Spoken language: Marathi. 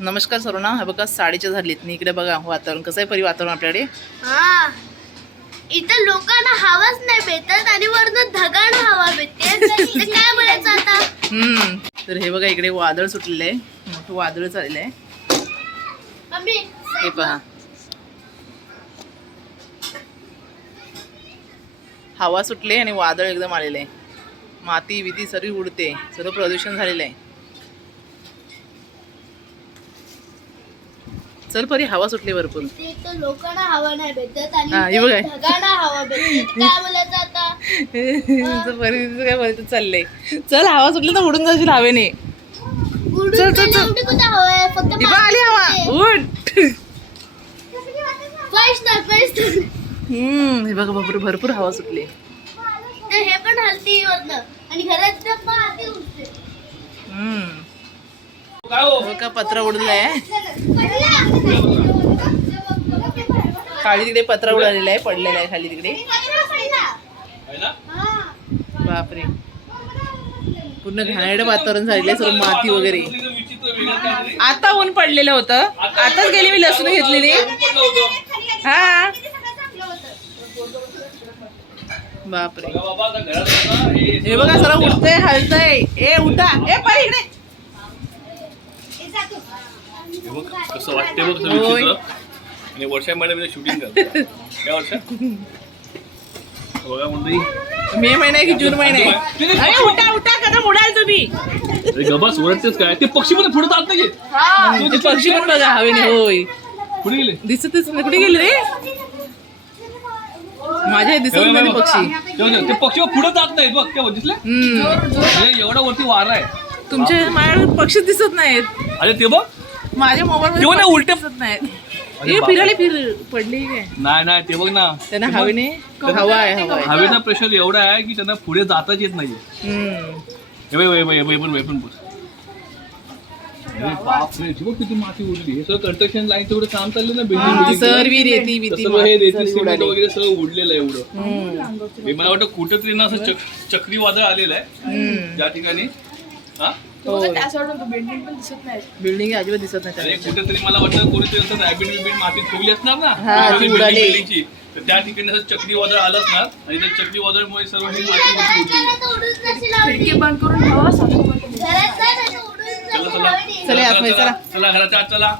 नमस्कार सर्वांना हे बघा साडेच्या झालीत आणि इकडे बघा वातावरण कसं आहे परी वातावरण आपल्याकडे? हा. इथं लोकांना हवाच नाही भेटत आणि वरनं ढगानं हवा भेटते. तर काय बोलायचं आता? हम्म. तर हे बघा इकडे वादळ सुटलेलं आहे मोठं वादळ चाललेलं आहे मम्मी हे पहा. हवा सुटले आणि वादळ एकदम आलेलं आहे माती बिती सर्व उडते. सर्व प्रदूषण झालेलं आहे चल परी हवा सुटली भरपूर. लोकांना हवा नाही भेटत काय बोलायचं चाललंय चल हवा सुटली तर उडून जाशील हवेने. उडून चल, चल, चल. आली हवा. उठ. हम्म हे बघा भरपूर भरपूर हवा सुटली. हे पण हलती आणि घरात हम्म. बघा पत्र उडलेलं आहे खाली तिकडे पत्र उडालेलं आहे पडलेलं आहे खाली तिकडे. बापरे. पूर्ण घाणेरडं वातावरण झालेलं आहे सर्व माती वगैरे. आता ऊन पडलेलं होतं. आताच गेली मी लसूण घेतलेली. हा. बापरे. हे बघा सर उठतंय हलतंय. ए उठा ए पाय इकडे. कसं वाटते बघ सगळं होय. चित्र आणि वर्षा मॅडम शूटिंग वर्षा? बघा मंडळी. मे महिना की जून महिना आहे? अरे उठा उठा कदम उडाल तुम्ही. अरे गबास ओरडतेच काय? ते पक्षी पण पुढे जात नाही ते पक्षी पण बघा हवेने होय. पुढे गेले? दिसतच नाही. कुठे गेले रे? माझ्या दिसत नाही ते पक्षी. ते पक्षी पुढे जात नाहीत बघ. तेव्हा दिसले? एवढा वरती वारा आहे. तुमच्या माझ्याकडे पक्षी दिसत नाहीत. अरे ते बघ. माझ्या मोबाईल तेव्हा नाही उलटे. दिसत हे फिर पडली काय नाही नाही ते बघ ना. त्यांना हवेने हवा आहे हवा आहे. हवेचा प्रेशर एवढा आहे की त्यांना पुढे जाताच येत नाही किती माती उडली. हे सगळं कंस्ट्रक्शन लाईन तेवढं काम चाललं ना बिल्डिंग सर्वी रेती बिती हे सिमेंट. वगैरे सगळं उडलेलं आहे एवढं. हे मला वाटतं कुठेतरी ना असं चक- चक्रीवादळ आलेलं आहे. ज्या ठिकाणी हा? बिल्डिंग अजिबात दिसत नाही आणि त्याच्या. कुठेतरी मला वाटतं कोणीतरी असं रॅबिट बिबिट मातीत ठेवली असणार ना हा, बिल्डिंग-. बिल्डिंगची. तर त्या ठिकाणी असं चक्रीवादळ आलं असणार आणि त्या चक्रीवादळामुळे सर्व ही माती बंद करून नाही चला चला. चला, आतमध्ये चला चला. चला घराच्या आत चला